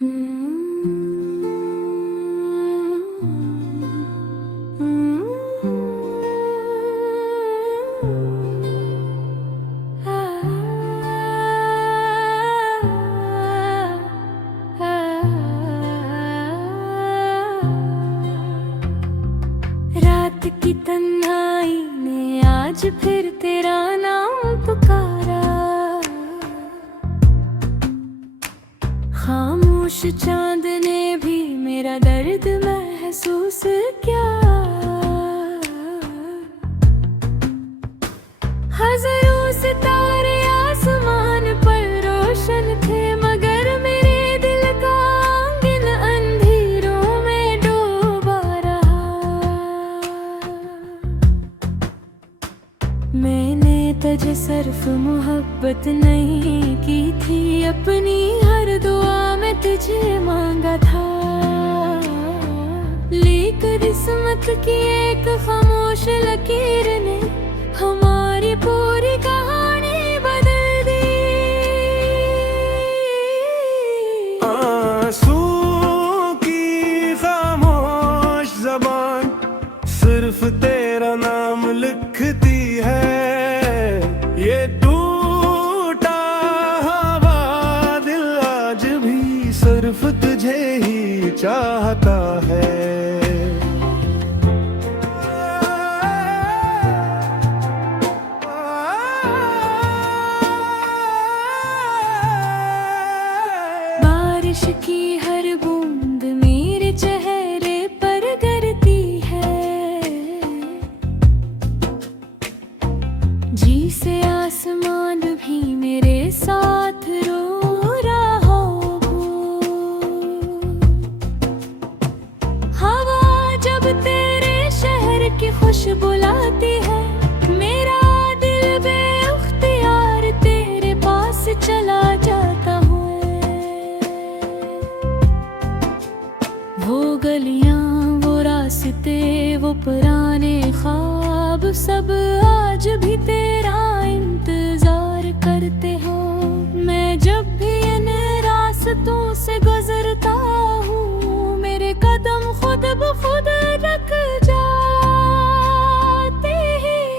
रात की तन्हाई ने आज फिर तेरा नाम पुकारा। खामोश चांद ने भी मेरा दर्द महसूस किया। हजारों सितारे आसमान पर रोशन थे, मगर मेरे दिल का आंगन अंधेरों में डूबा रहा। मैंने तुझे सिर्फ मोहब्बत नहीं की थी, अपनी हर दुआ में तुझे मांगा था। लेकर किस्मत की एक खामोश लकीर ने हमारी पूरी कहानी बदल दी। आंसू की खामोश ज़बान सिर्फ तेरा नाम लिखती है। ये टूटा हुआ दिल आज भी सिर्फ तुझे ही चाहता है। बारिश की हर बूंद मेरे चेहरे पर गिरती है, जी से आसमान भी मेरे साथ रो रहा हो। हवा जब तेरे शहर की खुशबू लाती है, मेरा दिल बेअख्तियार तेरे पास चला जाता हूँ। वो गलियां, वो रास्ते, वो पुराने ख्वाब सब आज भी तेरा इंतजार करते हो। मैं जब भी इन रास्तों से गुजरता हूँ, मेरे कदम खुद ब खुद रुक जाते हैं।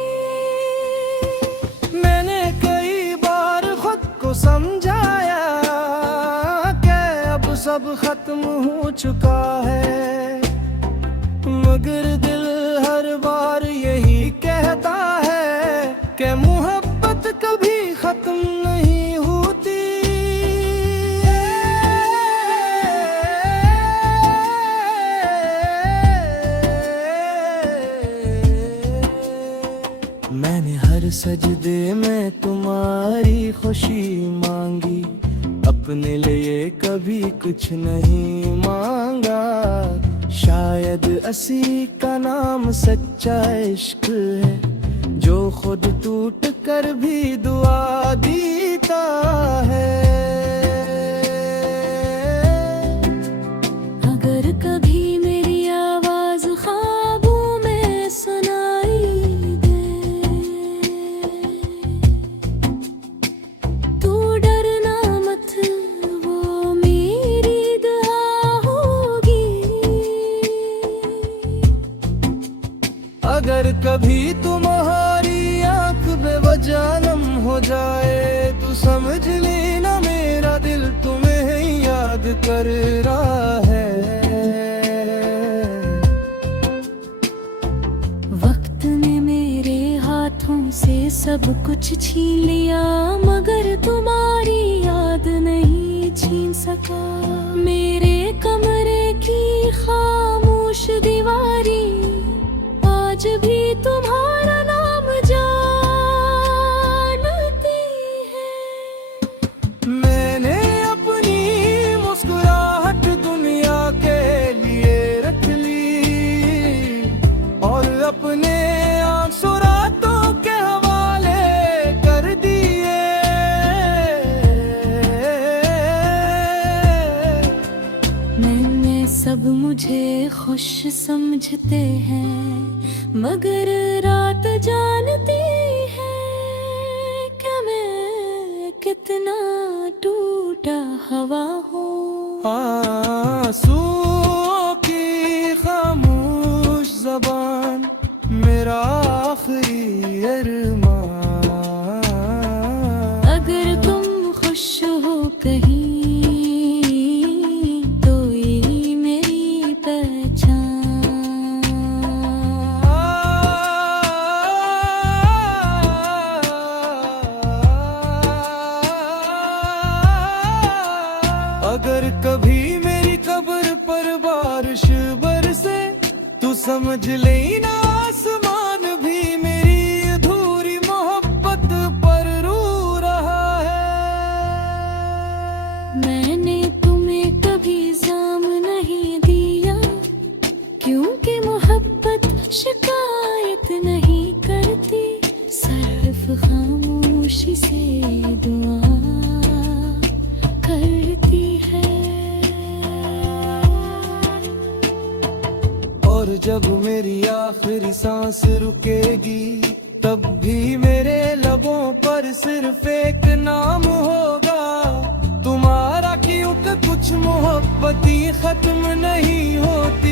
मैंने कई बार खुद को समझाया कि अब सब खत्म हो चुका है, मगर दिल हर बार यही कहता है कि मोहब्बत कभी खत्म नहीं होती। मैंने हर सजदे में तुम्हारी खुशी मांगी, अपने लिए कभी कुछ नहीं मांगा। शायद असी का नाम सच्चा इश्क है, जो खुद टूट कर भी दुआ देता है। अगर कभी मेरी आवाज ख्वाबों में सुनाई दे, तू डरना मत, वो मेरी दुआ होगी। अगर कभी तुम्हारी आंख बेवजह नम हो जाए, तो समझ लेना मेरा दिल तुम्हें ही याद कर रहा है। वक्त ने मेरे हाथों से सब कुछ छीन लिया, मगर तुम्हारी याद नहीं छीन सका। मेरे कमरे की खामोश दीवारी आज भी तुम्हारा नाम जानती है। मैंने अपनी मुस्कुराहट दुनिया के लिए रख ली, और अपने आंसू रातों के हवाले कर दिए। मैंने सब मुझे खुश समझते हैं, मगर रात जानती है कि मैं कितना टूटा हवा हूँ। आंसुओं की खामोश ज़बान मेरा आखिरी अरमान। अगर तुम खुश हो कहीं तो यही मेरी पहचान। अगर कभी मेरी कब्र पर बारिश बरसे तू समझ लेना आसमान भी मेरी अधूरी मोहब्बत पर रो रहा है। मैंने तुम्हें कभी इल्जाम नहीं दिया, क्योंकि मोहब्बत शिकायत नहीं करती, सिर्फ खामोशी से दुआ करती है। और जब मेरी आखिरी सांस रुकेगी तब भी मेरे लबों पर सिर्फ एक नाम होगा तुम्हारा, क्योंकि कुछ मोहब्बतें खत्म नहीं होती।